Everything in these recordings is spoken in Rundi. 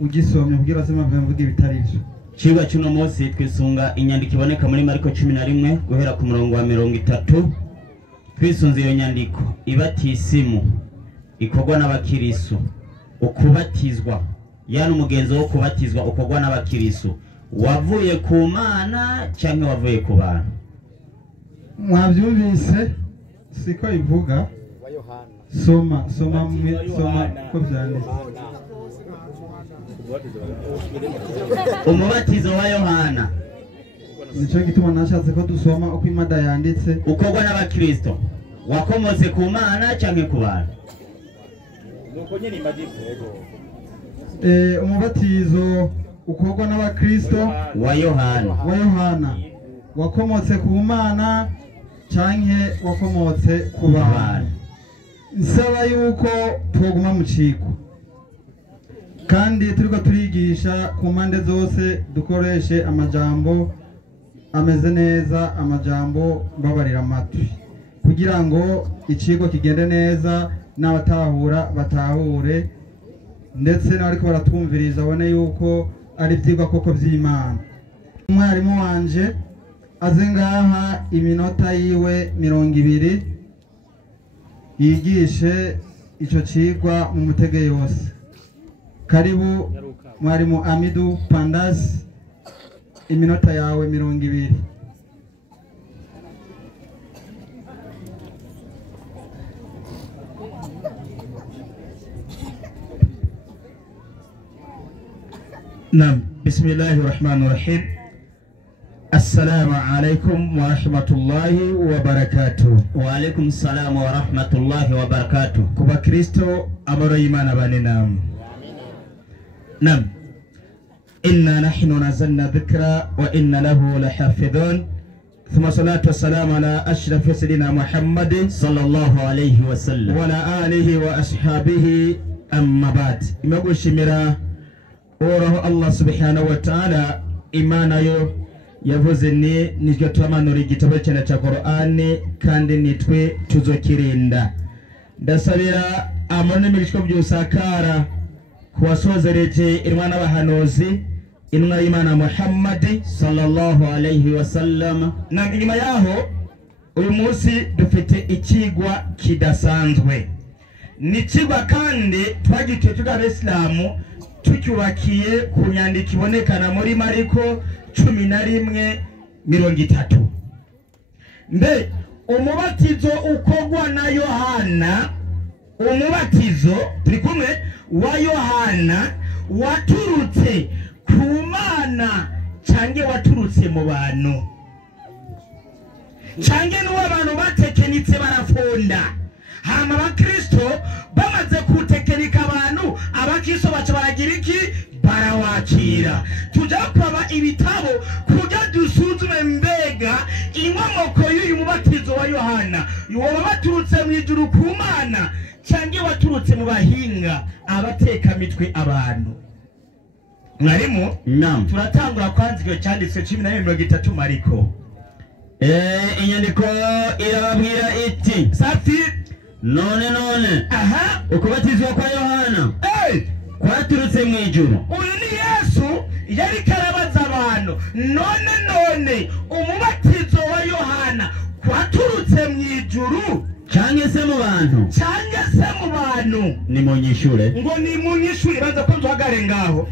ugisomye kugira sema mvuge bitari byo. Cigwa cy'uno munsi twisunga inyandiko iboneka muri Mariko 11 guhera ku murongo wa 30. Twisunze iyo nyandiko ibatisimu ikorwa n'abakirisu, ukubatizwa yani umugenzo wo kubatizwa ukorwa n'abakirisu, wavuye ku Mana cyangwa wavuye ku bantu. Mwabyumvise siko ivuga soma ko byanditse. Umubatizo wa Yohana nico gituma nashatse ko dusoma uko imada yanditse, ukorwa n'abakristo, wakomotse ku Mana cyangwa ku bantu. Nuko nyine imadifu umubatizo ukorwa n'abakristo wa Yohana wakomotse ku Mana cyangwa wakomotse ku bantu. Nsaba yuko tuguma mu ciko kandi turiko turigisha ku mpande zose, dukoreshe amajambo ameze neza, amajambo babarira amatwi kugira ngo ikigo kigende neza, n'abatahura batahure, ndetse n'abariko baratwumviriza abone yuko ari vyigwa koko vy'Imana. Umwarimu wanje aze ngaha iminota yiwe 20 yigishe ico cigwa mu mutege yose. Karibu mwarimu Amidu Pandas, iminota yawe 20. نعم. بسم الله الرحمن الرحيم. السلام عليكم ورحمة الله وبركاته. وعليكم السلام ورحمة الله وبركاته. كوبا كريستو أمر إيمان باننام. نعم. إنا نحن نزلنا ذكرى وإن له لحافظون. ثم صلاة والسلام على أشرف سيدنا محمد صلى الله عليه وسلم وعلى آله وأصحابه. أما بعد إمام شمرا oroho Allah subhanahu wa ta'ala imana yo yavuze nijwe twamanura igitabo cyane cya Qur'ani kandi nitwe tuzokirinda. Ndasabira amane mibishko byusakara kuwasozereje inwa n'abahanuzi inwa y'Imana Muhammad sallallahu alayhi wa sallam. Na nyuma yaho uyu munsi dufite ikigwa kidasanzwe, ni kigwa kandi twagituye tugabeslamu tucyubakiye ku nyandiko ibonekana muri Mariko 11:30. Mbe umubatizo ukorwa na Yohana, umubatizo turi kumwe wa Yohana waturutse ku Mana cyangwa waturutse mu bantu, cyangwa n'abantu batekenitse barafonda hama abakristo bamaze kutekenika abantu, abakristo baca baragira iki? Barawakira. Tujya kwaba ibitabo kuja dusuzume mbega inkomoko y'uyu mubatizo wa Yohana yoba baturutse mu ijuru ku Mana cyangwa waturutse mu bahinga abateka mitwe abantu. Mwarimu, naam, turatangura kwanzikyo cyanditswe 11:30 Mariko. Inyandiko irababwira iti Safi none aha ukubatizwa kwa Yohana kwaturutse mu ijuru. Uyu ni Yesu yari karabaza abantu, none umubatizo wa Yohana kwaturutse mu ijuru cyangwa se mu bantu? Ni munyishure ngo ni munyishure. baza ko nzogare ngaho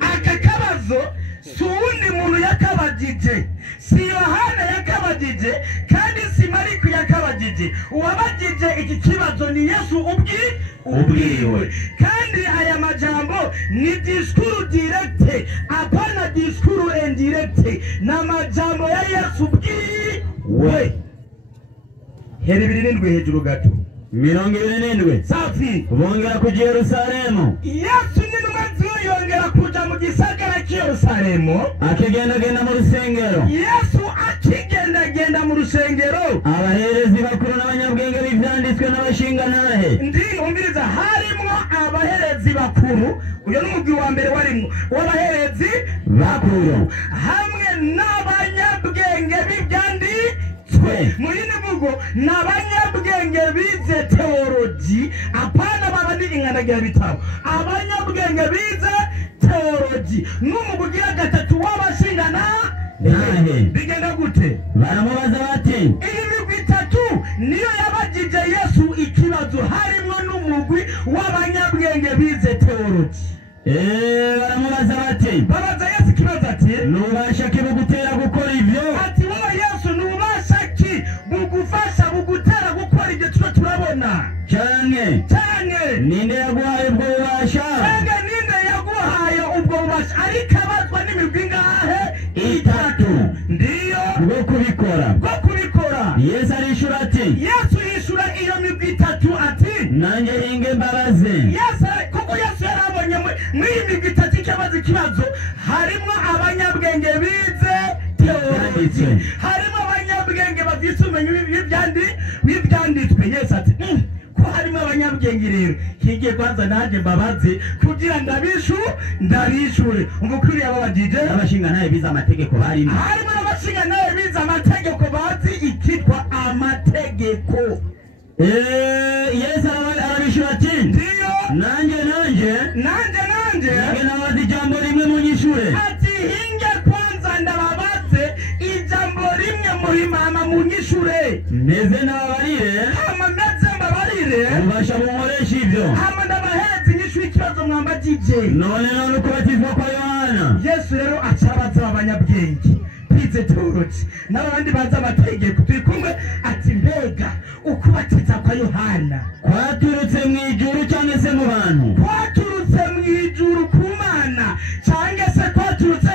aka kabazo si uwundi muntu yakabagije, si Yohana yakabagije kandi si Mariko yakabagije. Uwabagije iki kibazo ni Yesu ubwiwe. Kandi aya majambo ni diskuru directe, apana diskuru indirecte, na majambo ya Yesu ubwiwe. Heri 27 hejuru gato 27. Safi bongera ku Yerusalemu. Yesu ni n'umwanzi yongera kuja mu gisagara cy'Yerusalemu, akigendagenda mu rusengero. Yesu akigendagenda mu rusengero, abaherezi bakuru n'abanyabwenge b'ivyanditswe n'abashingantahe. ndi umviriza, harimo abaherezi bakuru. Uyo n'umugwi wa mbere warimo w'abaherezi bakuru hamwe n'abanyabwenge b'ivyanditswe. Mu yindi mvugo n'abanyabwenge bize teologi, apana babandi inganagira bitabo, abanyabwenge bize n'umugugira gatatu w'abashingana nahe bigenda gute? baramubaza bati iyi migwi itatu niyo yabagije Yesu ikibazo, harimo n'umugwi w'abanyabwenge bize teologi. baramubaza bati babaza Yesu ikibazo ati nubasha ki bugutera gukora ivyo? ati wowe Yesu nubasha ki bugufasha bugutera gukora ibyo turabona? canke ninde yaguhaye ubwo bubasha? canke ninde yaguhaye ubwo bubasha? ariko abazwa n'imigwi ngahe? itatu. ndiyo bwo kubikora. Yesu arishura ati Yesu yishura iyo migwi itatu ati nanjye hinge mbabaze. kuko Yesu yarabonye mw'iyi migwi itatu ikibazo harimo abanyabwenge bize teologi, harimo abanyabwenge bafise ubumenyi bw'ibyanditswe. Yesu ati ko harimo abanyabwenge rero higiye kwanza nanjye mbabaze kugira ndabishure. Umukuru yababajije abashinga naye bize amategeko barimo, harimo n'abashinga naye bize amategeko bazi ikitwa amategeko. Yesu arabishura ati ndiyo nanjye nabaza ijambo rimwe munyishure. ati hinge kwanza ndababaze ijambo rimwe muri mama munyishure, meze nababarire hama meze mbabarire, ubasha bunkoresha ivyo, hama ndabaheze inyishu y'ikibazo mwambagije. none ukubatizwa kwa Yohana. Yesu rero acabaza abanyabwenge bize teologi n'abandi bazi amategeko turi kumwe, ati mbega ukubatiza kwa Yohana kwaturutse mw'ijuru cyangwa se mu bantu? kwaturutse mw'ijuru ku Mana cyangwa se kwaturutse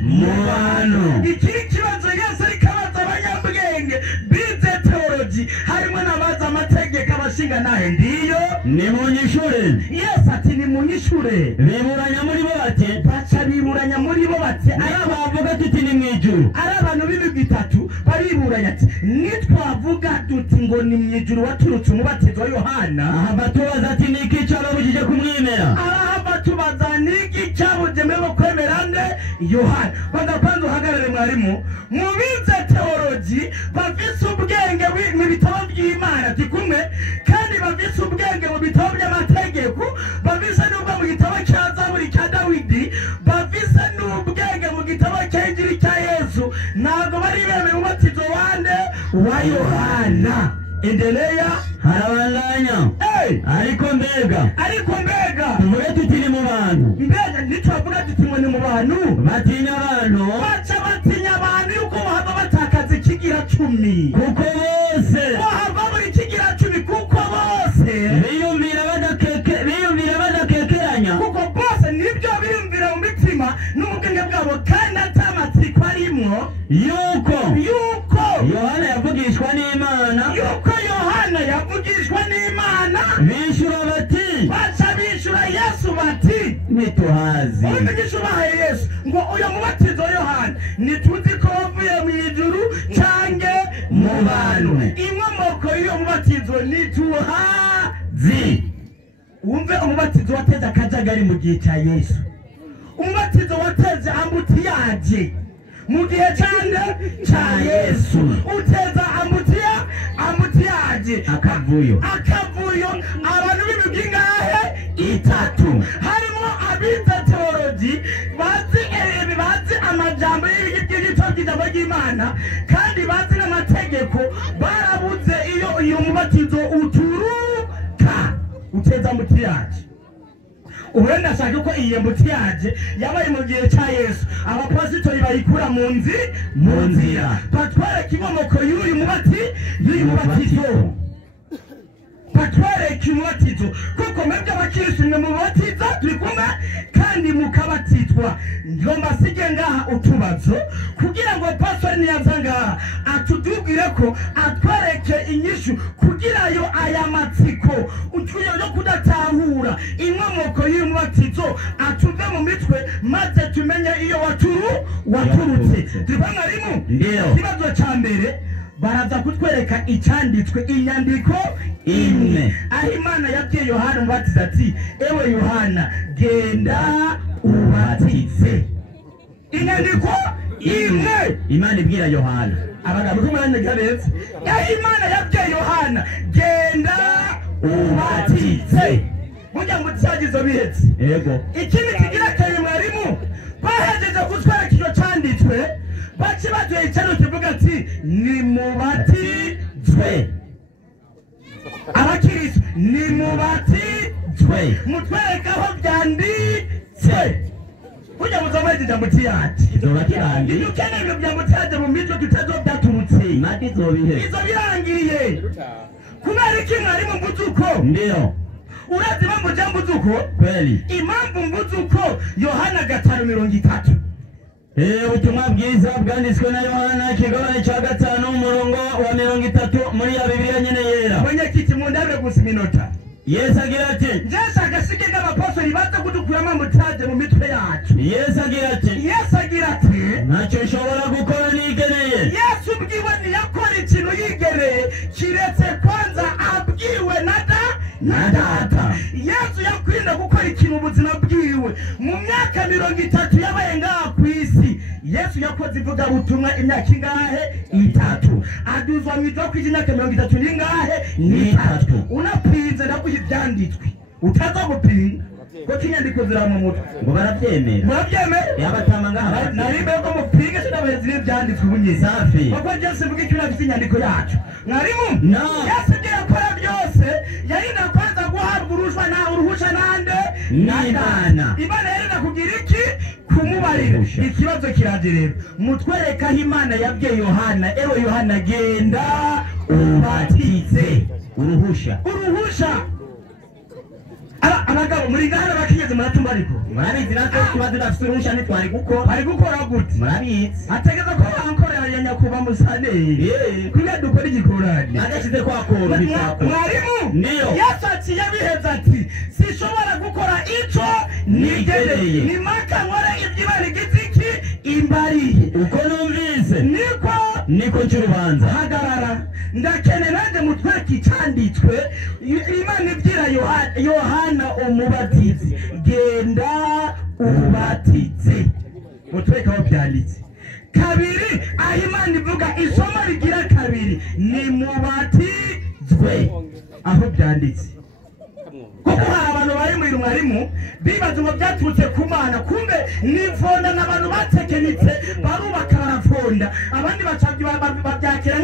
mu bantu? iki kibazo Yesu ariko abaza abanyabwenge bize teologi, harimo n'abazi amategeko abashinga nahe. ndiyo nimunyishure. Yesu ati nimunyishure. biburanya muri bo bati baca biburanya muri bo bati bavuga tuti ni mw'ijuru. ari abantu b'imigwi itatu bariburanya ati nitwavuga tuti ngo ni mw'ijuru waturutse umubatizo wa Yohana, ahava tubaza ati niki cyababujije kumwemera? ahava tubaza niki cyabujemwe bo kwemera nde Yohana? kwanza uhagarare mwarimu, mu bize teologi bafise ubwenge mu bitabo by'Imana turi kumwe, kandi bafise ubwenge mu bitabo by'amategeko, bafise n'ubwo mu gitabo cya Zaburi cya Dawidi, bafise n'ubwenge mu gitabo cy'Injili cya Yesu. ntabwo bari bemeye umubatizo wande wa Yohana. endelea harabandanya ariko mbega tuvuge tuti ni mu bantu. mbega nitwavuga tuti ngo ni mu bantu, batinya abantu, baca batinya abantu yuko bahava batakaza ikigira 10, kuko bose bahava buri kigira 10, kuko bose biyumvira badakekeranya, kuko bose nibyo biyumvira mu mitima n'ubwenge bwabo, kandi atamatsiko arimwo yuko Yohana yavugishwa n'Imana, bishura bati baca bishura Yesu bati ntituhazi. umugisha ubahaye Yesu ngo uyu mubatizo wa Yohana ntituzi ko wavuye mu ijuru cange mu bantu. inkomoko y'iyo mubatizo ntituhazi. wumve umubatizo wateze akajagari mu gihe cya Yesu, umubatizo wateze ambutiyaje mu gihe cyane cya Yesu, uteza ambutiyaje akavuyo. abantu b'imigwi ngahe itatu, harimo abize teologi bazi amajambo y'ijambo ry'Imana, kandi bazi n'amategeko, barabuze iyo mubatizo uturuka uteza ambutiyaje. ubundi ashaka ko iyi ambutiyaje yabaye mu gihe cya Yesu, abapasitori bayikura mu nzira batwereka inkomoko y'uyu mubatizo, batwereka umubatizo, kuko mwebwe abakirisitu mwe mubatiza turi kumwe kandi mukabatizwa. ngomba sige ngaha utubazo kugira ngo pastor niyaza ngaha atudubwire ko atwereke inyishu, kugira yo aya matsiko utuyo yo kudatahura inkomoko y'uyu mubatizo atuve mu mitwe, maze tumenye iyo waturutse. tubanga rimwe ikibazo cya mbere baraza kutwereka icyanditswe, inyandiko imwe aho Imana yabwiye Yohana umubatiza ati ewe Yohana genda ubatize. inyandiko imwe Imana ibwira Yohana, abagabo kumanya garetse aho Imana yabwiye Yohana genda ubatize. burya ngo cyagizo bihetse. Yego. Ikindi kigira cyane mwarimu baci baduye icaro kivuga ati nimubatizwe. Abakristo nimubatizwe, mutwereka aho byanditse. Ujya muzamaje ijambo cyati izoba kirangiye iyo ukeneye ibyo byambo cyaje mu mitwe tutazobyaturutse nati zobihe izo birangiye. Kubera iki mwari mu mbuzuko? ndio Urazi impamvu jya mbuzuko? kweli Impamvu mbuzuko Yohana 5:30. ubutumwa bwiza bwanditswe na Yohana ikigabane cya 5 umurongo wa 30 muri ya Bibiliya nyene yera. Mwenyekiti mundabe gusa iminota. Yesu agira ati Yesu agasige n'abapostoli baza kudukuramo mutaje mu mitwe yacu. Yesu agira ati ntacyo nshobora gukora nigeneye. Yesu ubwiwe ntiyakora ikintu yigereye kiretse kwanza abwiwe na data. Yesu yakwirinda gukora ikintu ubuzima bwiwe. Mu myaka 30 yabaye ngaha ku isi, Yesu yakoze ivuga butumwa imyaka ingahe? 3. Aduzwa mu ijoro kw'imyaka 30 n'ingahe? 3. Unapinze ndakuye ibyanditswe utaza gupinga ko kinyandiko zira mu mutwe ngo barabyemera. Murabyemera? Yabatama ngaha naribe ko mupinga cy'abahezi n'ibyanditswe bunye safi. Kuko Yesu mvuga ikintu afite inyandiko yacu. Mwarimu? No. Yesu byo yakora byose yarinda kwanza guhabwa uruhusha nande? N'Imana. Imana yarinda kugira iki? Kumubarira. Ikibazo kiraje rero. Mutwereka aho Imana yabwiye Yohana, ewe Yohana genda ubatize. Uruhusha abagabo muri gahara bakigeze muratumba ariko murabizi natwe tuba tudafite uruhusha ntitwari gukora gute? murabizi ategeza ko bankorera ya nyakuba musane kugira dukora igikorane adashyize kwa koro bitako. Mwarimu Ndio Yesu ati yabiheza ati sishobora gukora ico nigereye ni maka nkore ibyibari gitiki imbariye. uko numvise niko cy'urubanza. Hagarara ndakene nande mutwereka icyanditswe. Imana ibwira Yohana umubatizi genda ubatize. Mutwereka aho byanditse. Kabiri aho Imana ivuga isomo rigira kabiri ni mubatizwe aho byanditse. Kuko hari abantu bari muri mwarimu bibaza ngo byaturutse ku Mana, kumbe nifonda n'abantu batekenitse barubaka barafonda abandi babyakira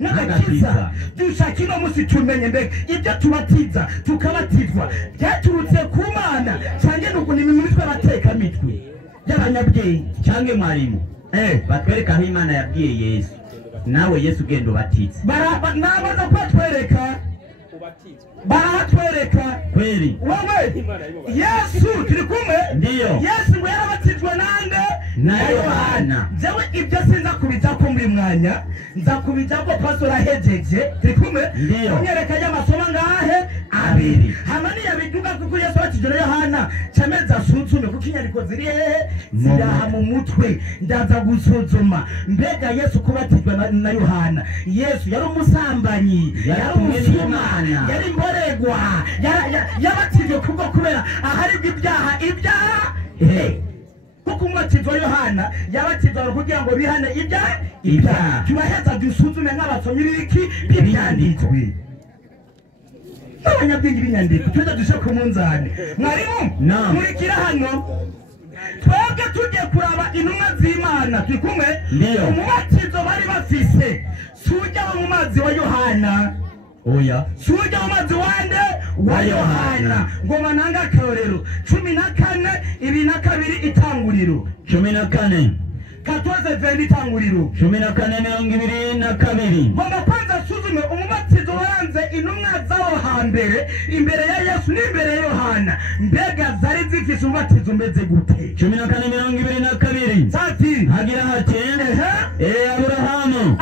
nk'agakiza. Dushaka ino musi tumenye mbega ibyo tubatiza tukabatizwa byaturutse ku Mana cyangwa nuko ni imitwe bateka mitwe y'abanyabwenge cyangwa mwarimu batwereka aho Imana yabwiye Yesu nawe Yesu genda ubatize. Nabaza kwatwereka baratwereka kweli wowe Yesu turi kumwe. Ndio Yesu ngo yarabatijwe nande? na Yohana. Jewe ibyo sinza kubijya ko muri mwanya nza kubijya ko pastor ahejeje turi kumwe. Ndio unyereka y'amasomo ngahe 2 hamani yabiduka kuko Yesu batijwe Yohana cyameza suzume kuko inyandiko ziri ziraha mu mutwe ndaza gusuzuma mbega Yesu kubatijwe na Yohana. Yesu yari umusambanyi, yari umusuma, yari mboregwa, yabatijwe kuko kubera ahari ibyaha kuko umwatizo wa Yohana yabatizwa kugira ngo bihane ibyaha. Tubaheza dusuzume nk'abasomyi b'iki b'ibyanditswe n'abanyabwenge b'inyandiko tuza dushe ku munzani. Mwarimu murikira hano twebwe tugiye kuraba intumwa z'Imana turi kumwe. Umubatizo bari bafise sujya mu mazi wa Yohana. Oya sujya mu mazi wande wa Yohana. Ngoma nanga akarorero 14 22 itanguriro 14 14 itanguriro 14:22. Ngoma kwanza suzume umubatizo waranze intumwa zawo hambere imbere ya Yesu n'imbere ya Yohana mbega zari zifise umubatizo umeze gute? 14:22 Sati hagira hati Aburahamu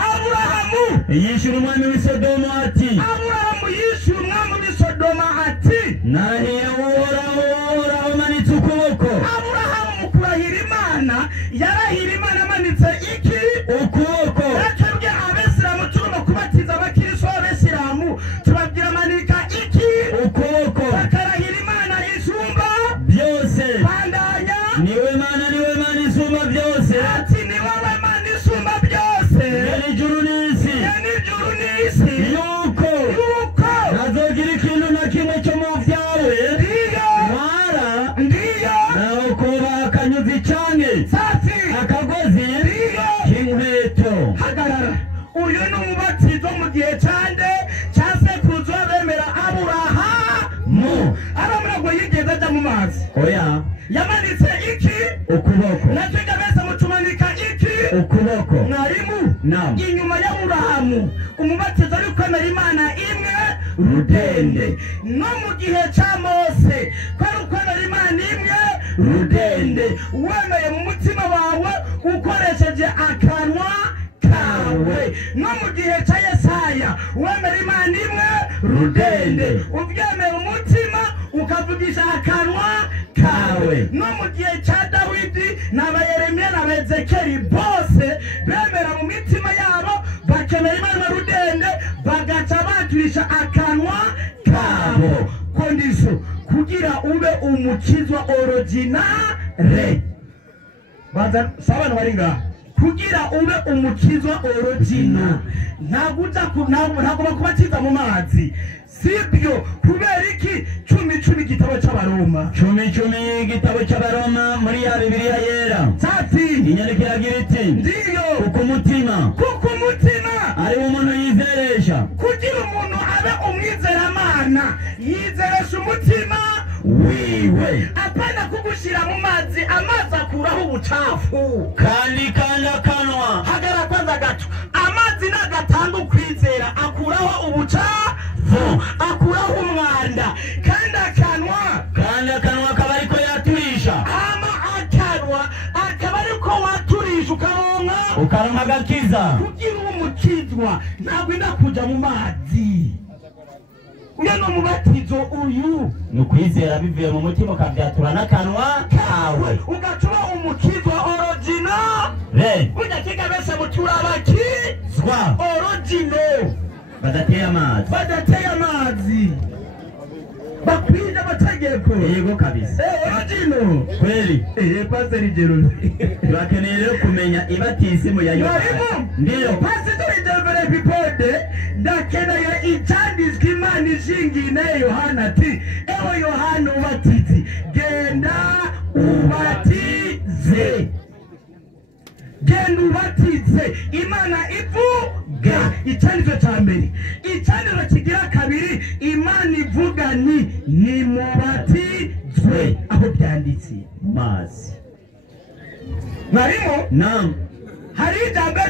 yishura umwami w'i Sodoma ati Aburahamu yishura umwami w'i Sodoma ati narahiye Uhoraho manitse ukuboko. Aburahamu mukurahira Imana yarahira Imana amanitse iki? Ukuboko. Twebwe abesilamu turimo kubatiza abakristo b'abesilamu tubabwira manika iki? Ukuboko. Bakarahira Imana isumba byose. Bandanya niwe Mana isumba byose. Ati niwe Mana isumba byose. N'ijuru n'isi. Yuko nazogira ikintu na kimwe cyo mu byawe naho kuba akanyuzi canke akagozi oya yamanitse iki ukuboko natwiga bese mutumanika iki ukuboko mwarimu Naam. inyuma ya Aburahamu umubatizo ari kwemera Imana imwe rudende no mu gihe cya Mose kwari ukwemera Imana imwe rudende wemeye mu mutima wawe ukoresheje akanwa kawe no mu gihe cya Yesaya wemera Imana imwe rudende ubyemeye umutima ukavugisha akanwa kawe no mu gihe cya Dawidi n'abayeremiya n'abezekeri bose bemera mu mitima yabo bakemera Imana rudende bagaca baturisha akanwa kabo kondisho kugira ube umukizwa originale baza sabana bari ngaha kugira ube umukizwa original ntabwo bakubatiza mu mazi sibyo kubera iki 10 igitabo cy'abaroma 10 igitabo cy'abaroma muri ya Bibiliya yera tati inyandiko iragira iti ndiyo kuko umutima ari umuntu yizeresha kugira umuntu abe umwizeramana yizeresha umutima wiwe apana kugushira mu mazi amazi akuraho ubucafu kandi akanwa hagara kwanza gato amazi nagatanga ukwizera akuraho ubucafu akuraho umwanda kandi akanwa akaba ariko yaturisha akanwa akaba ariko waturisha ukaronka agakiza kugira umukizwa ntabwo inda kuja mu mazi uya no mubatizo uyu nukwizera bivuye mu mutima ukavyatura n'akanwa kawe ugacuba umukizwa original burya kiga bese mutura bakizwa original badateye amazi bakwije amategeko yego kabisa original kweli pastor Jerome turakeneye rero kumenya ibatisimu ya Yohana ndiyo pastor Jerome bipode ndakeneye icyanditswe Imana ishingine Yohana ati ewe Yohana ubatizi genda ubatize Imana ivuga icyanditswe cya mbere icyanditswe kigira kabiri Imana ivuga ni mubatizwe aho byanditse mazi narimo naam hari ijambo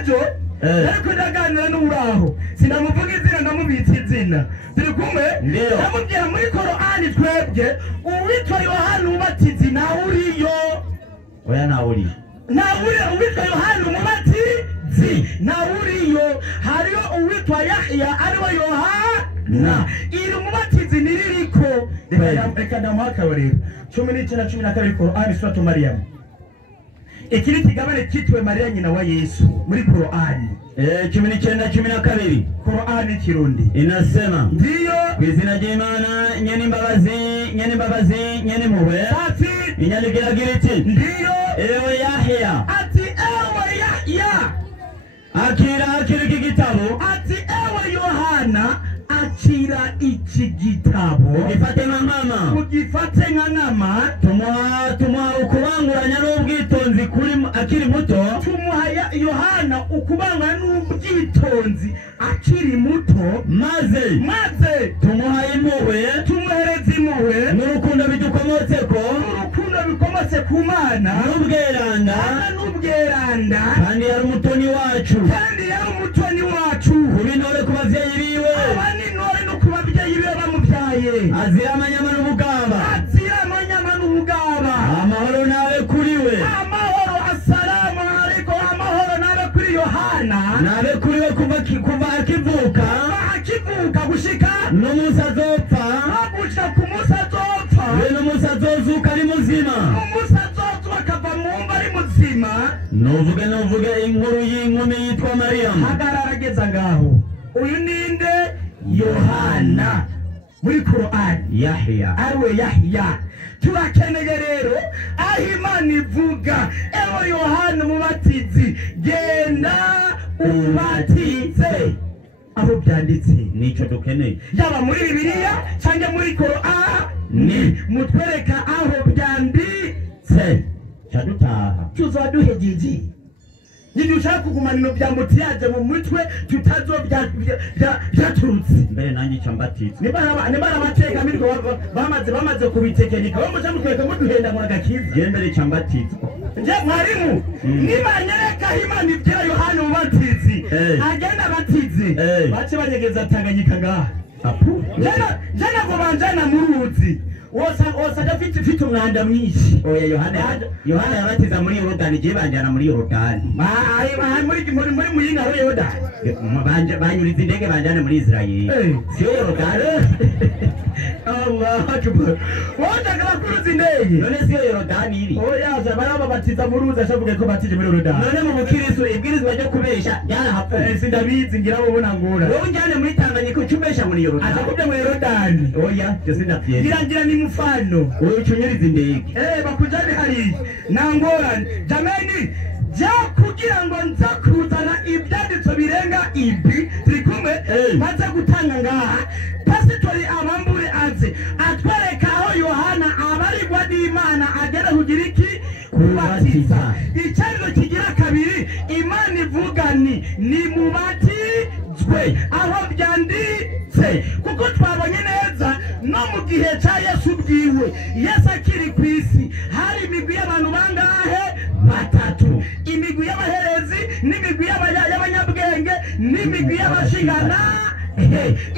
ariko ndaganira n'uraho sinamuvuga izina ndamubitse izina turi kumwe ndamubwira muri Korani twebwe uwitwa Yohana ubatizi nawe uriyo oya nawe uriyo uwitwa Yohana umubatizi nawe uriyo hariyo uwitwa Yahya ariwe Yohana iri umubatizi niririko reka ndamuhaka rero 19:12 Korani suratu Maryam ikiri kigabane kitwe Mariya nyina wa Yesu muri Korani 19:12 Korani kirundi inasema ndiyo kwizina ry'Imana nyene imbabazi nyene muhwe ati inyandiko iragira iti ndiyo ewe Yahya ati ewe Yahya akira iki gitabo ati ewe Yohana akira iki gitabo ugifate nka nkama tumuha ukubanguranya n'ubwitonzi kuri akiri muto tumuha Yohana ukubanguranya n'ubwitonzi akiri muto maze tumuha impuhwe tumuhereza impuhwe n'urukundo bidukomotseko bikomotse ku Mana n'ubweranda kandi yari umutoni wacu kuba intore ku bavyeyi biwe no ku babyeyi be bamubyaye azira amanyama n'ubugaba amahoro nawe kuri we amahoro assalamu alaikum amahoro nawe kuri Yohana nawe kuri we kuva akivuka gushika n'umunsi azopfa gushika ku munsi azopfa we n'umunsi azozuka ari muzima umunsi azozuka akava mu mva ari muzima nuvuge inkuru y'inkumi yitwa Mariyamu hagarara ageza ngaho uyu ninde Yohana muri Korani Yahya ariwe Yahya turakeneye rero aho Imana ivuga ewe Yohana umubatizi genda ubatize aho byanditse nico dukeneye yaba muri Bibiliya cyangwa muri Korani mutwereka aho byanditse cyadutaha tuzaduhejeje nibyo ushaka kugumana ibintu bya mutiyaje mu mutwe tutazo byaturutse mbere nanjye icyo mbatizwa nibara amateka miriko bamaze kubitekenika bo muca mutweka muduhenda ngo agakiza je mbere icyo mbatizwa nje mwarimu nibanyereka Imana ibwira Yohana umubatizi agenda abatize bace banyegeza Tanganyika ngaha jana ngo banjana mu ruzi wose adafite umwanda mwinshi oya Yohana yabatiza muri Yorodani je banjana muri Yorodani muri muyinga ho Yorodani banyuriza indege banjane muri Israeli siyo Yorodani Allah akbar wotaka bakuruza indege none siyo Yorodani iri oya baraba batiza mu ruzi ashavuga ko batije muri Yorodani none mu bukirisu ibwirizwa ryo kubesha ryarahapfuye sindabizi ngira bo bona ngura wowe unjane muri Tanganyika ucubesha muri Yorodani akakubye muri Yorodani oya je sindavye ngira ni mfano wowe ucunyuriza indege bakujane hari nangorane jameni ja kugira ngo nza kuzana ibyanditso birenga ibi turi kumwe baza gutanga ngaha pasitori abambure aze atwereka aho Yohana abarirwa n'Imana agera kugira iki kubatiza icyariro kigira kabiri Imana ivuga ni mubatizwe aho byanditse kuko twabonye neza no mu gihe cya Yesu bwiwe Yesu akiri ku isi hari imigwi y'abantu bangahe batatu imigwi y'abaherezi n'imigwi y'abanyabwenge n'imigwi y'abashingana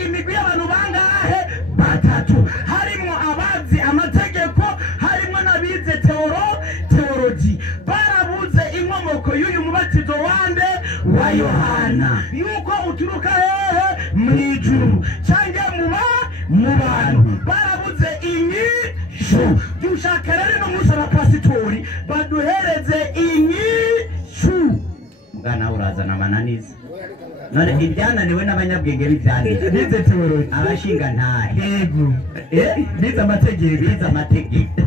imigwi y'abantu bangahe batatu harimo abazi amategeko harimo n'abize teologi barabuze inkomoko y'uyu mubatizo wande wa Yohana yuko uturuka hehe mu ijuru cyangwa mu bantu barabuze inyishu dushaka rero no musaba pasitori baduhereze inyishu mugana urazana amananiza none ibyananiwe n'abanyabwenge bivyandika bize teologi abashinga ntahe yego bize amategeko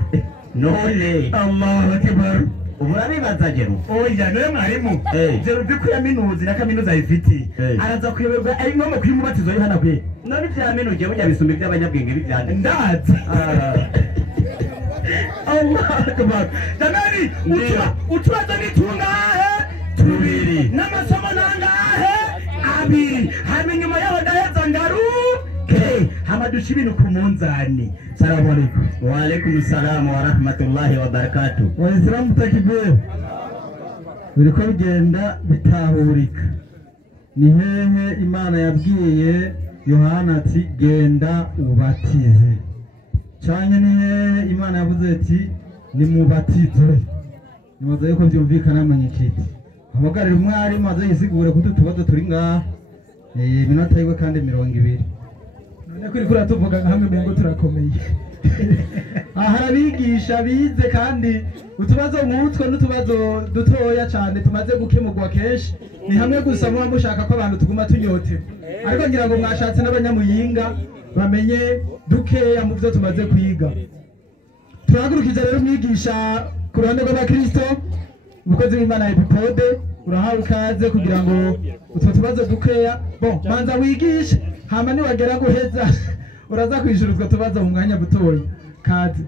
none Allahu akbar uburabibaza jero oya none mwarimu jero biko ya minuzi na kaminuza ifiti araza kuyoberwa ari ngombwa kuri mubatizo Yohana kwe none bya minuje burya bisumba iby'abanyabwenge bivyandika ndazi Allah akbar jamani utubazo nitungahe tubiri n'amasomo nangahe abiri hama nyuma yaho ndaheza ngaruke hama dusha ibintu ku munzani salamu alaikum wa alaikum salam wa rahmatullahi wa barakatuh Waislamu takibwe biriko bigenda bitahurika ni hehe Imana yabwiye Yohana ati genda ubatize canke ni hehe Imana yavuze ati nimubatizwe nibaza yuko byumvikana amanyikiti abagarira umwarimu aze yisigure kuko tubazo turi ngaha minota yiwe kandi 20 none kuri kuri tuvuga hamwe mengo turakomeye harabigisha bize kandi utubazo nk'utwo n'utubazo dutoya cyane tumaze gukemurwa kenshi ni hamwe gusa muba mushaka ko abantu tuguma tunyotewe ariko ngira ngo mwashatse n'abanyamuyinga bamenye dukeya mu byo tumaze kwiga turahagurukije rero mwigisha ku ruhande rw'abakristo umukozi w'Imana Epipode urahawe ikaze kugira ngo utwo tubazo dukeya manza wigishe hama niwagera guheza uraza kwishura utwo tubazo mu mwanya butoya kazi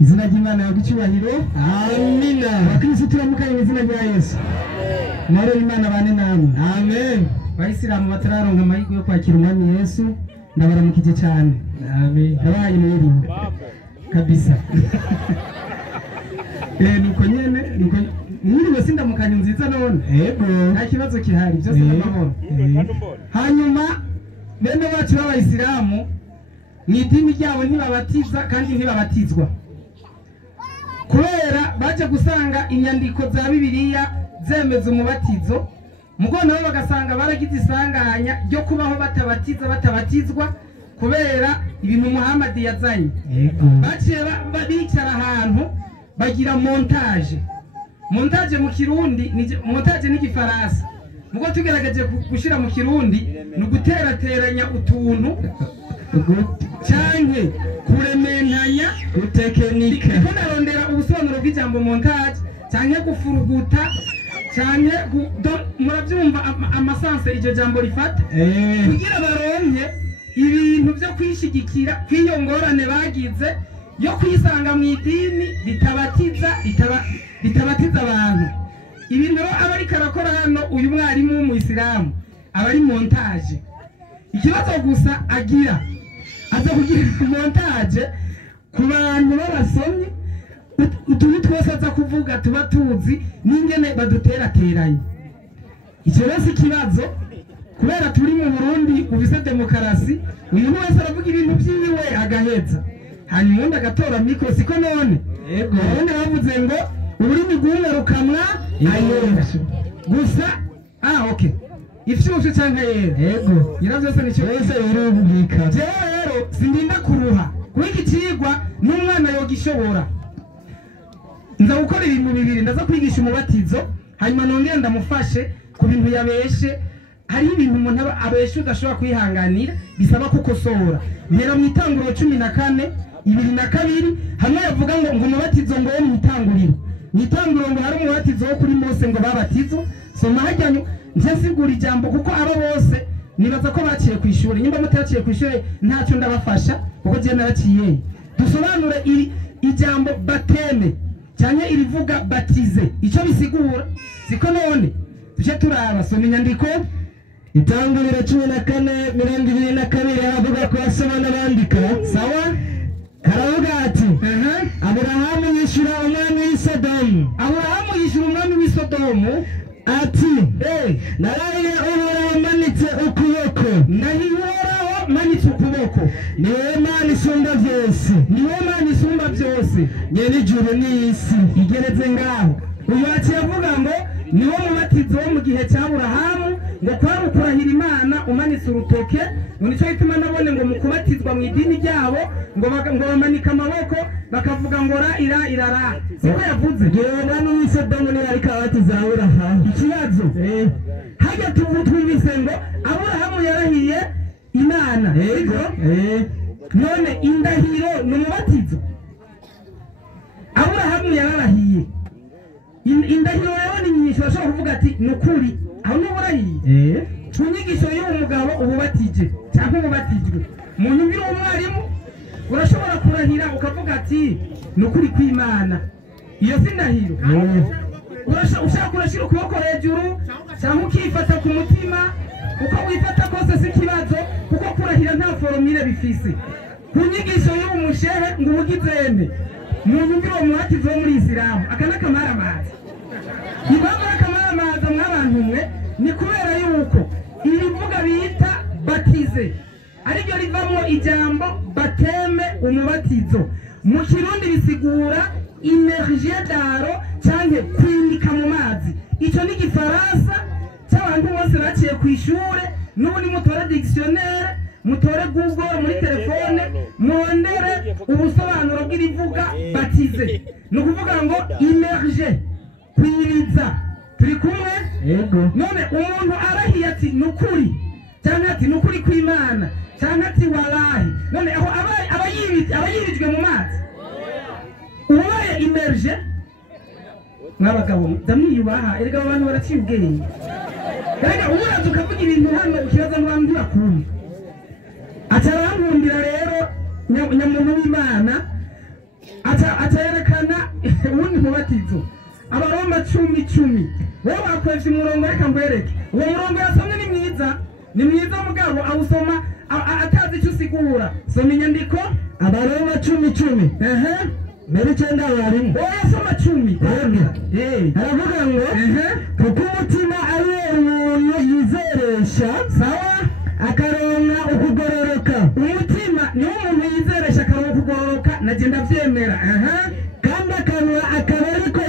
izina ry'Imana yagucyubahiro amina bakristo turamukanye mu izina rya Yesu naro Imana bane namwe amen bayisilamu batararonka amahirwe yo kwakira umwami Yesu ndabaramukije cyane amen yabaye mwiri kabisa nuko nyene nuko mwiriwe sindamukanye nziza none yego nta kibazo kihari byose n'amahoro hanyuma bene bacu b'abayisilamu mw'idini ryabo ntibabatiza kandi ntibabatizwa kubera baje gusanga inyandiko za Bibiliya zemeza umubatizo mugono bo bagasanga baragize isanganya ryo kubaho batabatizwa kubera ibintu Muhammad yazanye baciye bicara ahantu bagira montage mu kirundi montage n'igifaransa mugo tugerageje gushira mu kirundi no guterateranya utuntu canke kurementanya utekenike ko narondera ubusobanuro bw'ijambo montage canke gufuruguta canke muravyumva urumva amasanse iryo jambo rifata kugira baronke ibintu byo kwishigikira kw'iyo ngorane bagize yo kwisanga mu idini ritabatiza abantu. Ibintu rero aba ariko arakora hano uyu mwarimu w'umuyisilamu aba ari montage. Ikibazo gusa agira aza kugira montage ku bantu b'abasomyi, utuntu twose aza kuvuga tuba tuzi n'ingene baduterateranye. Icyo rero si ikibazo kubera turi mu Burundi ubise demokarasi, uyu wese aravuga ibintu by'iwe agaheza hanyuma undi agatora mikro. Siko none yego ubundi bavuze ngo ururimi rw'umwerukamwa ayera gusa okay ifyushe cyangwa yera yego yiravyose nicyo wese birumvika. Jewe rero sindinda kuruha kuko iki kigwa n'umwana yogishobora. Nza gukora ibintu bibiri, ndaza kwigisha umubatizo hanyuma nongera ndamufashe ku bintu yabeshe. Hari ibintu umuntu abeshe udashobora kwihanganira bisaba kukosora. Mpera mu itanguriro 14:22 hamwe yavuga ngo umubatizo ngo wo mu itanguriro. Mu itanguriro ngo hari umubatizo wo kuri Mose ngo babatizo. Soma hajyanyo ntasigura ijambo kuko aba bose nibaza ko baciye ku ishuri. Nyimba mutaciye ku ishuri ntacyo ndabafasha kuko je naraciye. Dusobanure ijambo bateme cyane irivuga batize icyo bisigura. Siko none tuje turaba soma inyandiko itanguriro 14:22 avuga ko asoma n'abandika sawa. Karavuga ati Aburahamu yishura umwami w'Isodomu. Aburahamu yishura umwami w'Isodomu ati naraye Uhoraho manitse ukuboko. Nahihoraho manitse ukuboko. Niwe Mana isumba byose. Niwe Mana isumba byose. Nyene ijuru n'isi igereze ngaho. Uyu ati yavuga ngo niwo mubatizo wo mu gihe cya Aburahamu ngo kwari ukurahira Imana umanitse urutoke. Ngo nicyo gituma nabone ngo mukubatizwa mu idini ryabo ngo bamanika amaboko bakavuga ngo ra irara. Siko yavuze yewe n'Isodomu ni ariko abatiza Aburahamu. Ikibazo hajya twumvise ngo Aburahamu yarahiye Imana. Yego none indahiro n'umubatizo. Aburahamu yararahiye indahiro rero ni nyinshi. Bashobora kuvuga ati nukuri aho n'uburahiye ku nyigisho y'uwo mugabo ububatije cyangwa ububatijwe mu nyumviro w'umwarimu urashobora kurahira ukavuga ati nukuri kw'Imana. Iyo si ndahiro. Ushaka kurashira ukuboko hejuru cyangwa ukifata ku mutima. Uko wifata kose si ikibazo kuko kurahira nta foromire bifise. Ku nyigisho y'uwo mushehe ngo ubugizene mu nyumviro w'umubatizo wo muri Isilamu aka n'akamaramaza. Impamvu y'akamaramaza mw'abantu mwe ni kubera yuko irivuga bita batize ariryo rivamo ijambo bateme umubatizo. Mu Kirundi bisigura immerger daro cyangwa kwindika mu mazi. Icyo ni Igifaransa cy'abantu bose baciye ku ishure. N'ubu ni mutore dictionnaire, mutore Google muri telefone, mwondere ubusobanuro bw'irivuga batize. Ni ukuvuga ngo immerger kwiriza. Turi kumwe? Yego. None umuntu arahiye ati nukuri cyangwa ati nukuri kw'Imana cyangwa ati walahi. None aho abayirijwe mu mazi ubaye immerger n'abagabo ndamwiyubaha. Erega abantu baraciye ubwenge. Erega uraza ukavuga ibintu hano ukibaza n'abandi bakumva. Atarankundira rero nyamuntu w'Imana atayerekana ubundi mubatizo. Abaroma 10:10 wowe bakwevye umurongo reka ngwereke. Uwo murongo yasomye ni mwiza mugabo awusoma atazi icyo usigura. Soma inyandiko Abaroma 10:10 mbere cyenda barimo oya soma 10 aravuga ngo kuko umutima ari umuntu yizeresha sawa akaronka ukugororoka. Umutima ni umuntu yizeresha akaronka ukugororoka. Nagenda vyemera kandi akanwa akaba ariko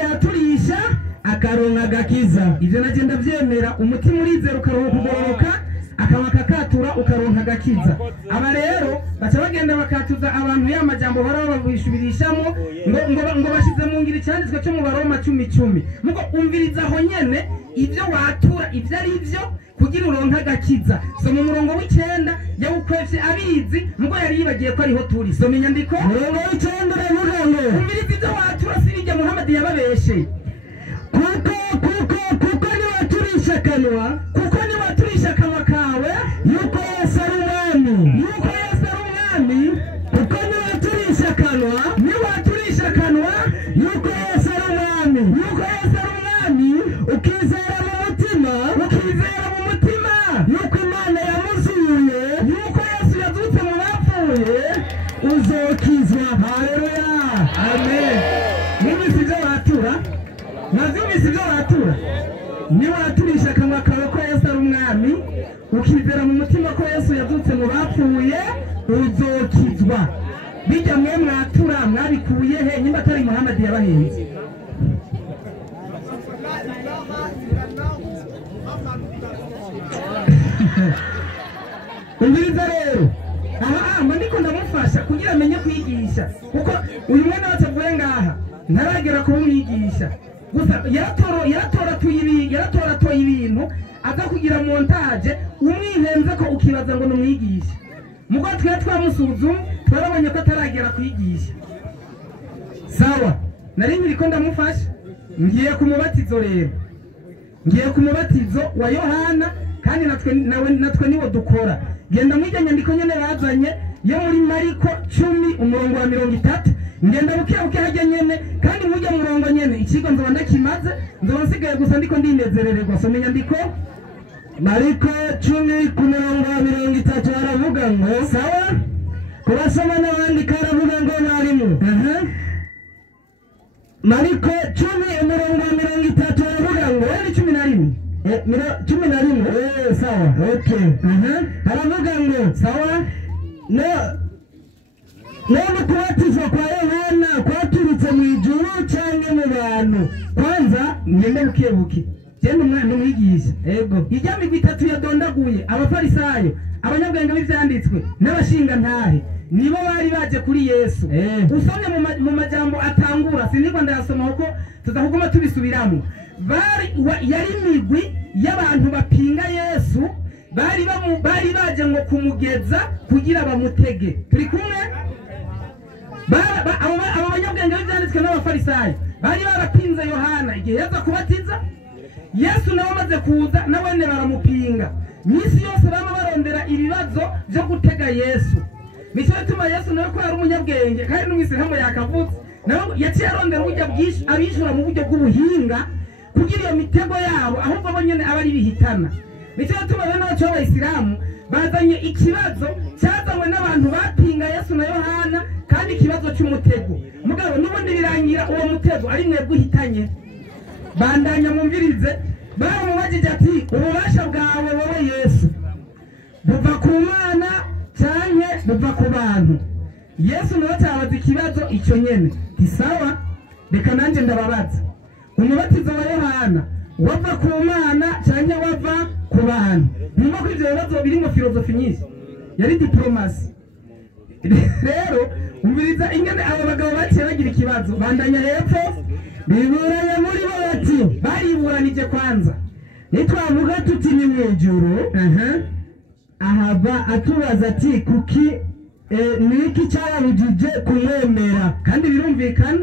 yaturisha akaronka agakiza. Ivyo nagenda vyemera. Umutima urizera ukaronka ukugororoka, akanwa kakatura ukaronka agakiza. Aba rero baca bagenda bakatuza abantu y'amajambo baraba babishubirishamo ngo bashize mu ngiri cyanditswe cyo mu Baroma 10:10. Muko umviriza aho nyene ivyo watura ivyo ari byo kugira uronka agakiza. Soma umurongo w'ikenda yawukwevye abizi mugo yari yibagiye ko ariho turi. Soma inyandiko umurongo w'ikenda aravuga ngo umviriza ivyo watura sirije Muhammad yababeshe kuko akanwa, kuko niwaturisha akanwa kawe yuko Yesu ari umwami, yuko Yesu ari umwami, kuko niwaturisha akanwa, niwaturisha akanwa yuko Yesu ari umwami, yuko Yesu ari umwami, ukizera mu mutima, ukizera mu mutima yuko Imana yamuzuye, yuko Yesu yazutse mu bapfuye, uzokizwa. Haleluya, amen. Mwumvise ibyo batura, mwazumvise ibyo batura. Niwaturisha akanwa kawe ko Yesu ari umwami, ukizera mu mutima ko Yesu yazutse mu bapfuye, uzokizwa. Bijya mwe mwatura mwabikuye he? Nimba atari Muhammad yabahenze. Umviriza rero, aha ndiko ndamufasha kugira amenye kwigisha, kuko uyu mwana watavuye ngaha ntaragera ku mwigisha. Gusa yaratoratoye ibintu aza kugira montage, umwihenze ko ukibaza ngo numwigisha. Mugo twe twamusuzumye twarabonye ko ataragera kwigisha. Sawa, nari nkiriko ndamufasha, ngiye ku mubatizo rero. Ngiye ku mubatizo wa Yohana, kandi natwe niwo dukora. Genda mwijya nyandiko nyene bazanye yo muri Mariko 10 umurongo wa 30. Ngenda buke hajya nyene, kandi mujya murongo nyene ikigo nzoba ndakimaze, nzoba nsigaye gusa ndiko ndinezerererwa. So nyandiko Mariko 10 ku murongo wa 30 aravuga ngo, sawa, kubasoma n'abandi karavuga ngo mwarimu. Mariko 10 umurongo wa 30 aravuga ngo, ni 11 11 sawa, okay. Aravuga ngo, sawa, none kubatizwa kwa Yohana kwaturutse mu ijuru cyangwa mu bantu? Kwanza ngende bukebuke, genda umwana umwigisha. Yego, ijyami bitatu yadondaguye abafarisayo, abanyabwenge b'ivyanditswe n'abashinga ntahe, nibo bari baje kuri Yesu. Usomye mu majambo atangura, siniko ndayasoma kuko tuzakuguma tubisubiramo. Yari migwi y'abantu bapinga Yesu, bari baje ngo kumugeza kugira bamutege. Turi kumwe? Abo banyabwenge b'ivyanditswe n'abafarisayo bari barapinze Yohana igihe yaza kubatiza. Yesu nawe amaze kuza nawene baramupinga. Misi yose bama barondera ibibazo byo gutega Yesu. Nico bituma Yesu nawe ko ari umunyabwenge kandi n'umwisiramu yakavutse, nawe yaciye arondera uburyo bwinshi abishura mu buryo bw'ubuhinga kugira iyo mitego yabo ahubwo bo nyene abari bihitana. Nico bituma bene bacu b'Abayisilamu bazanye ikibazo cyazanywe n'abantu bapinga Yesu na Yohana, kandi ikibazo cy'umutego. Mugabo n'ubundi birangira uwo mutego ari mwebwe uhitanye. Bandanya mumvirize, baramubajije ati, ububasha bwawe wowe Yesu buva ku Mana cyane buva ku bantu? Yesu nawe cyabaza ikibazo icyo nyene. Tisawa, reka nanje ndababaza, umubatizo wa Yohana wava ku Mana cyane wava ku bantu? Nyuma ko ivyo bibazo birimo filozofi nyinshi, yari diplomasi. Rero umviriza ingene abo bagabo baciye bagira ikibazo. Bandanya hepfo, biburanye muri bo bati, bariburanije kwanza, nitwavuga tuti ni mwijuru, ahava atubaza ati kuki niki cyarabujije kumwemera? Kandi birumvikana.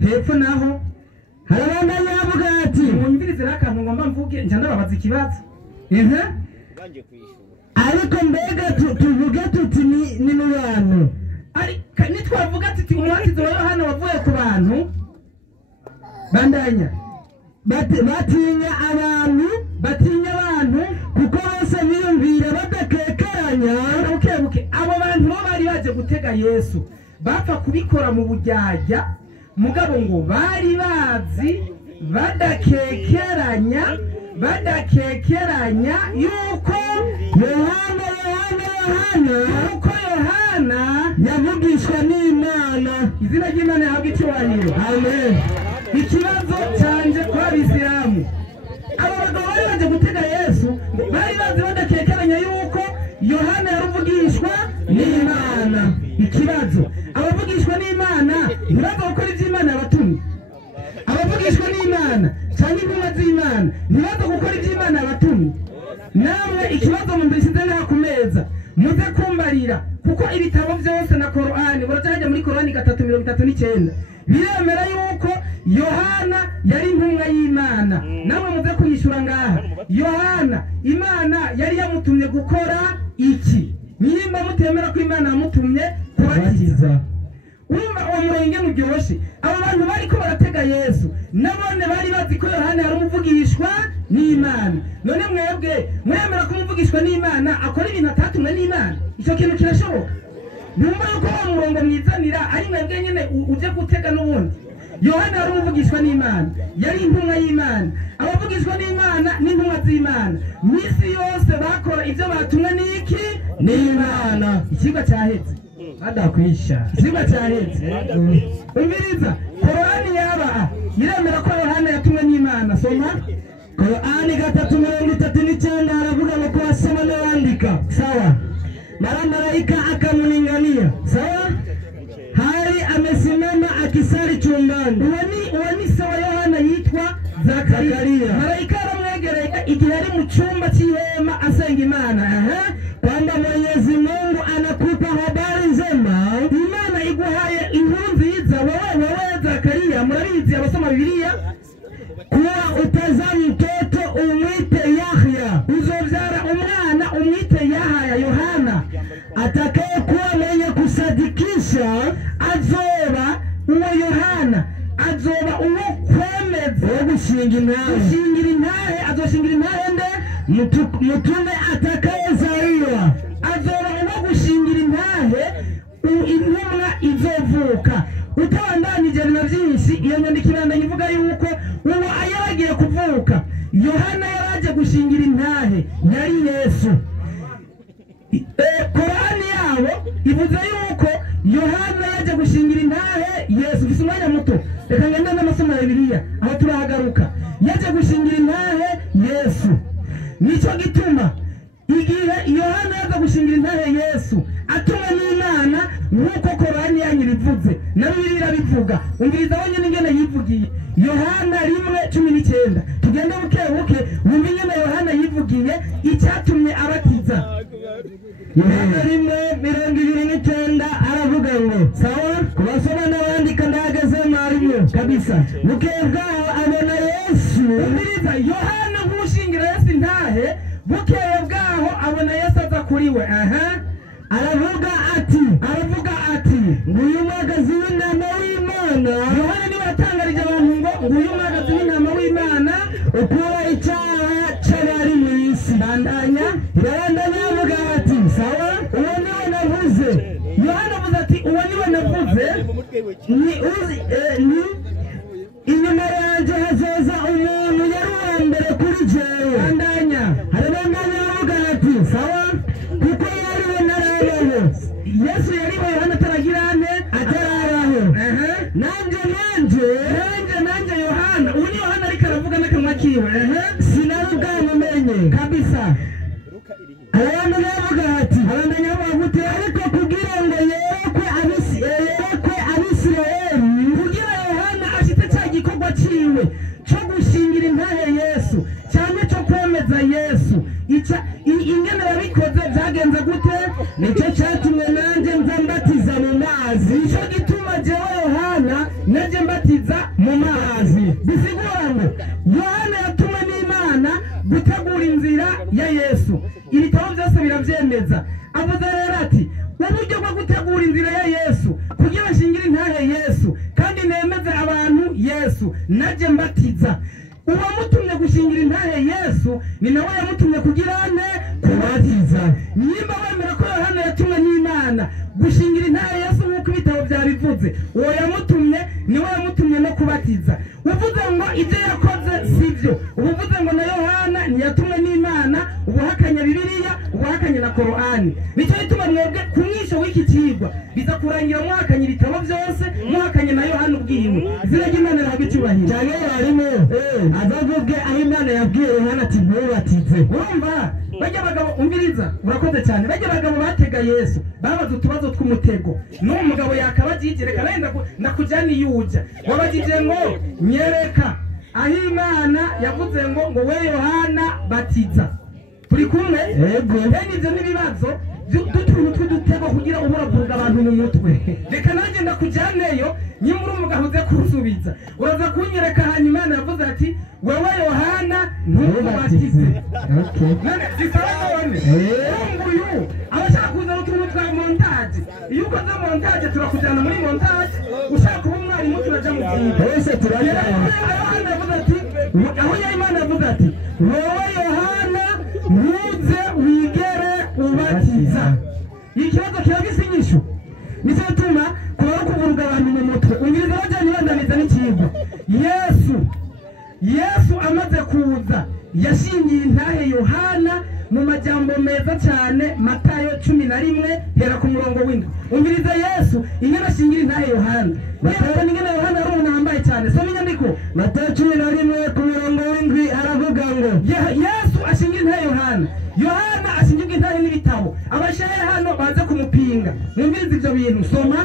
Hepfo naho harabandanya yavuga ati, mwumvirize akantu ngomba mvuge nja ndababaza ikibazo. Ariko mbega tuvuge tuti ni mu bantu? Nitwavuga tuti umubatizo wa Yohana wavuye ku bantu? Bandanya, batinya abantu kuko bose biyumvira badakekeranya. Bukebuke abo bantu bo bari baje gutega Yesu, bapfa kubikora mu bujyajya, mugabo ngo bari bazi badakekeranya yuko Yohana yavugishwa n'Imana. Izina ry'Imana yahabwa icyubahiro. Amen. Ikibazo cyanje kwa Abisilamu, abo bagabo bari baje gutega Yesu, bari bazi badakekeranya yuko Yohana yaruvugishwa n'Imana. Ikibazo, abavugishwa n'Imana ntibaza gukora iby'Imana yabatumye. Abavugishwa n'Imana cyangwa intumwa z'Imana ntibaza gukora iby'Imana yabatumye. Namwe ikibazo mumbishyize nta ku meza, muze kumbarira, kuko ibitabo byose na Korani, burajya muri Korani 3:39 biremera yuko Yohana yari intumwa y'Imana, namwe muze kuyishura ngaha. Yohana Imana yari yamutumye gukora iki? Nimba mutemera ko Imana yamutumye kubatiza, urumva uwo murenge muryoshe. Abo bantu bariko baratega Yesu nabone bari bazi ko Yohana yari umuvugishwa n'Imana. None mwebwe mwemera ko umuvugishwa n'Imana akora ibintu atatumwe n'Imana? Icyo kintu kirashoboka? Numva yuko uwo murongo mwizanira ari mwebwe nyene uje gutega n'ubundi. Yohana yari umuvugishwa n'Imana, yari intumwa y'Imana. Abavugishwa n'Imana n'intumwa z'Imana misi yose bakora ibyo batumwe n'iki? N'Imana. Ikigo cyahetse adakwisha, ikigo cyahetse. Umviriza, Korani yaba iremera ko Yohana yatumwe n'Imana. Soma Korani 3:39 haravuga ngo kwasoma n'abandika. Sawa. Malaika akamuningania. Sawa. Hari amesimama akisali chumbani. Uwani sawa Yohana yitwa Zakaria. Malaika aramwegereye igihe ari mu cyumba cy'ihema asenga Imana. Kwamba Mwenyezi Mungu anakupa habari njema. Imana iguhaye inkuru nziza. Wewe Zakaria, murabizi abasoma Biblia, kuwa utazaa mtoto umwite Yahya. Uzobyara umwana umwite Yahya. Yohana atakaye kuwa mwenye kusadikisha azoba uwo Yohana azoba uwo kwemeza wo gushinga intahe. Gushingira intahe, azoshingira intahe nde? Mutume atakayezaliwa azoba uwo gushingira intahe intumwa izovuka. Utabandanije na byinshi, iyo nyandiko irandanye ivuga yuko uwo ayaragiye kuvuka Yohana yaraje gushingira intahe yari Yesu. Korani yabo ivuze yuko Yohana yaje gushingira intahe Yesu. Ufise umwanya muto, reka ngende n'amasomo ya Bibiliya aho turahagaruka. Yaje gushingira intahe Yesu. Nico gituma igihe Yohana yaje gushingira intahe Yesu atumwe n'Imana, nk'uko Korani yanyu bivuze na Bibiliya bivuga. Umviriza wonyine ingene yivugiye. Yohana 1:19. Tugende buke wumva ingene Yohana yivugiye icyatumye abatiza. Yohana 1:29 aravuga ngo, sawa, kubasoma n'abandika ndahagaze marimo kabisa. Buke bwaho abona Yesu. Umviriza, Yohana nk'ushingira Yesu intahe, buke bwaho abona Yesu aza kuri we. Aravuga ati nguyu mwagazi w'intama w'Imana. Yohana niwe yatangarije abantu ngo nguyu mwagazi w'intama w'Imana ukura icyaha cy'abari mu isi. Bandanya avuga ati, sawa, uwo niwe navuze. Yohana avuze ati uwo niwe navuze, ni inyuma yanjye hazoza umuntu yari uwa mbere kuri jewe. Bandanya avuga ati, sawa, kuko yariwe narabaho. Yesu yariwe Yohana ataragirane atarabaho. Nanje Yohana, ubu ni Yohana ariko aravuga n'akanwa kiwe. Sinarubwamumenye kabisa. Abandanya avuga ati, ariko kugira ngo yerekwe Abisirayeli, kugira Yohana ashitse cya gikorwa ciwe cyo gushingira intahe Yesu, cyane cyo kwemeza Yesu. Ingene yabikoze byagenze gute? Nicyo cyatumye nanjye nza mbatiza mu mazi. Nicyo gituma jewe Yohana nanjye mbatiza mu mazi. Bisigura ngo Yohana yatumwe n'Imana gutegura inzira ya Yesu. Ibitabo byose birabyemeza. Avuze rero ati, uburyo bwo gutegura inzira ya Yesu kugira ashingire intahe Yesu kandi nemeze abantu Yesu, najye mbatiza. Uwamutumye gushingira intahe Yesu ni nawe yamutumye kugira ane? Kubatiza. Nimba wemera ko Yohana yatumwe n'Imana gushingira intahe Yesu nk'uko ibitabo byabivuze, uwo yamutumye niwe yamutumye no kubatiza. Uvuze ngo ibyo yakoze sibyo, uvuze ngo na Yohana ntiyatumwe n'Imana, ubuhakanye Bibiliya, ubuhakanye na Korani. Nicyo gituma mwebwe ku mwisho w'iki kigwa biza kurangira mwahakanye ibitabo byose, mwahakanye na Yohana ubwiwe. Izina ry'Imana rihabwe icyubahiro. Cyane yarimo azavuge aho Imana yabwiye Yohana ati ntubatize. Urumva bajya abagabo, umviriza, urakoze cyane. Bajya abagabo batega Yesu babaza utubazo tw'umutego. N'uwo mugabo yakabagije, reka nenda nakujyana iyujya, wabagije ngo nyereka aho Imana yavuze ngo we Yohana batiza. Turi kumwe? Yego. Bene ibyo n'ibibazo dutuntu tw'udutego kugira ubura kuvuga abantu mu mutwe. Reka nanjye ndakujyaneyo nyuma uri umugabo uze kurusubiza uraza kunyereka hanyuma Imana yavuze ati wewe Yohana ntubatize none zisaba none uyu abashaka kuzana utuntu twa montage iyo ukoze montage turakujyana muri montage ushaka kuba umwarimu turaja mu kwiga bose turajya Yohana yavuze ati aho Imana yavuze ati wowe Yohana ntuze wigere ubatiza ikibazo kiragise inyishu nicyo tuma kuba kuvuruga abantu mu mutwe umviriza bajyanye bandaniza n'ikigwa Yesu amaze kuza yashingiye intahe Yohana mu majambo meza cyane Matayo 11 hera ku murongo w'indwi umviriza Yesu ingene ashingira intahe Yohana Matayo ingene Yohana ari umuntu wambaye cyane soma inyandiko Matayo 11 ku murongo w'indwi aravuga ngo Yesu ashingira intahe Yohana ashingira intahe n'ibitabo abashaye hano baze kumupinga mwumviriza ibyo bintu soma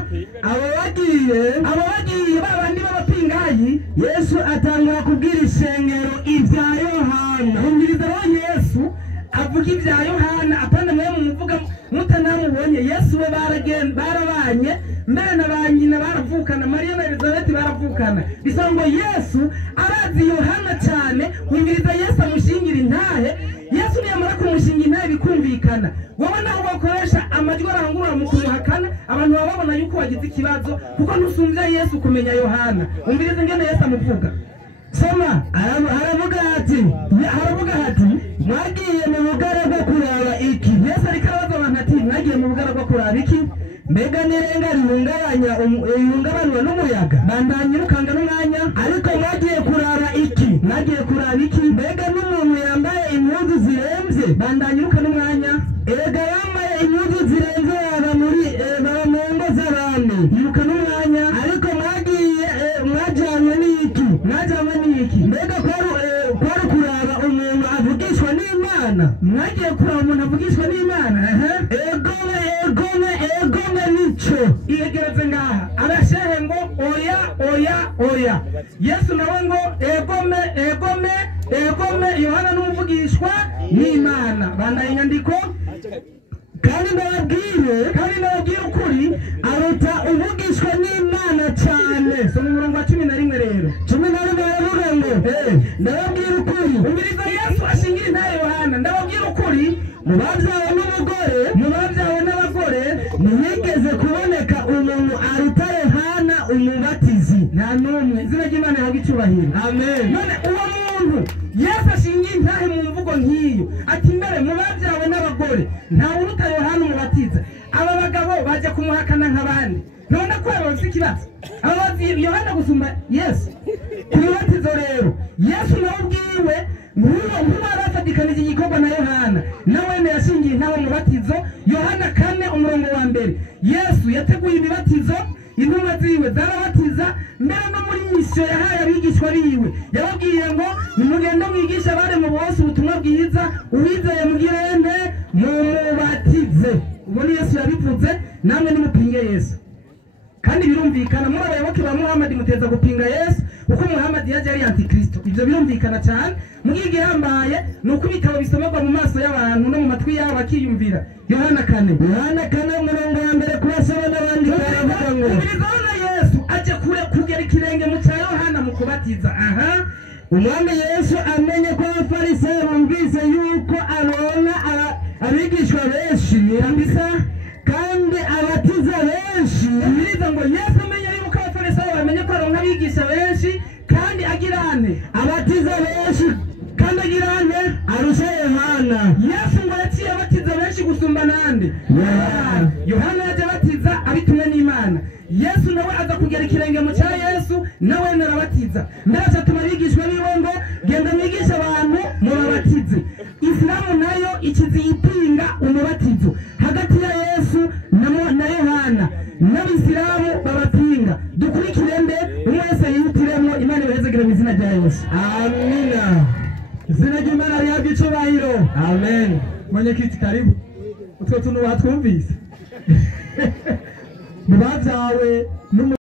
abo bagiye babandi b'abapingayi Yesu atangura kubwira ishengero ibya Yohana umviriza aho Yesu avuga ibya Yohana apana mwe mumuvuga mutanamubonye Yesu we barabanye mbere na banyina baravukana Maria na Elizabeth baravukana bisa ngo Yesu arazi Yohana cyane umviriza Yesu amushingira intahe Yesu niyamara kumushinga intahe bikumvikana wowe naho bakoresha amajwi arangurura mu kumuhakana abantu baba babona yuko wagize ikibazo kuko ntusumvya Yesu kumenya Yohana umviriza ngene Yesu amuvuga soma aravuga ati mwagiye mu bugara bwo kuraba iki Yesu ariko arabaza abantu ati mwagiye mu bugara bwo kuraba iki mbega n'irenga rihungabanwa n'umuyaga bandanyirukanga n'umwanya ariko mwagiye kuraba iki mbega n'umuntu yambaye impuzu ziremvye bandanyiruka n'umwanya erega yambaye impuzu ziremvye baba mu ngo z'abami yiruka n'umwanya ariko mwajanywe n'iki mbega kwari kuraba umuntu avugishwa n'Imana mwagiye kuraba umuntu avugishwa n'Imana egome nico iyegereze ngaha arashehe ngo oya Yesu nawe ngo egome Yohana n'umuvugishwa n'Imana bandaye inyandiko kandi ndababwire ukuri aruta uvugishwa n'Imana cyane so mu murongo wa 11 rero 11 baravuga ngo ndababwire ukuri umviriza Yesu ashingira intahe Yohana ndababwire ukuri mu babyawe n'abagore ntihigeze kuboneka umuntu aruta Yohana umubatizi nta n'umwe izina ry'Imana yahabwa icyubahiro amen none uwo muntu Yesu ashingiye intahe mu mvugo nk'iyo ati mbere mu babyawe n'abagore nta uruta Yohana umubatiza aba bagabo bajya kumuhakana nk'abandi none ko bafite ikibazo abazi Yohana gusumba Yesu kubatizo rero Yesu nawe ubwiwe nk'uwo arafatikanije igikorwa na Yohana nawe yashingiye intahe mu batizo Yohana 4 umurongo wa mbere Yesu yateguye imibatizo intumwa ziwe zarabatiza mbere no muri misiyo yahaye abigishwa biwe yababwiye ngo nimugende mwigisha abari mu bose ubutumwa bwiza uwizeye mugirente mumubatize ubwo Yesu yabivuze namwe nimupinge Yesu kandi birumvikana muri abayoboke ba Muhammad muteza gupinga Yesu uko Muhammad yaje ari antikristo ibyo birumvikana cyane mugiye gihambaye nuko ibitabo bisomerwa mu maso y'abantu no mu matwi yabo bakiyumvira Yohana 4 umurongo wa mbere kurasaba n'abandi baravuga ngo ubizona Yesu aje kugera ikirenge mu cya Yohana mu kubatiza umwami Yesu amenye ko abafarisayo bumvise yuko aronka abigishwa benshi yambisa kandi abatiza benshi biriza ngo Yesu amenye yuko abafarisayo bamenye ko aronka abigisha benshi kandi agirane abatiza benshi kandi agirane arusha Yohana Yesu ngo yaciye abatiza benshi gusumba nande Yohana yaje abatiza abitumwe n'Imana Yesu nawe aza kugera ikirenge mu cya Yesu nawe narabatiza mbere atuma abigishwa biwe ngo genda mwigisha abantu mubabatize Islamu nayo ikizi ipinga umubatizo hagati ya Yesu na Yohana n'Abisilamu babapinga dukurikire mbe umwe wese yihitiremo Imana ibahezagire mu izina rya Yesu amina izina ry'Imana rihabwe icyubahiro amen mwenyekiti karibu utwo tuntu batwumvise mu babyawe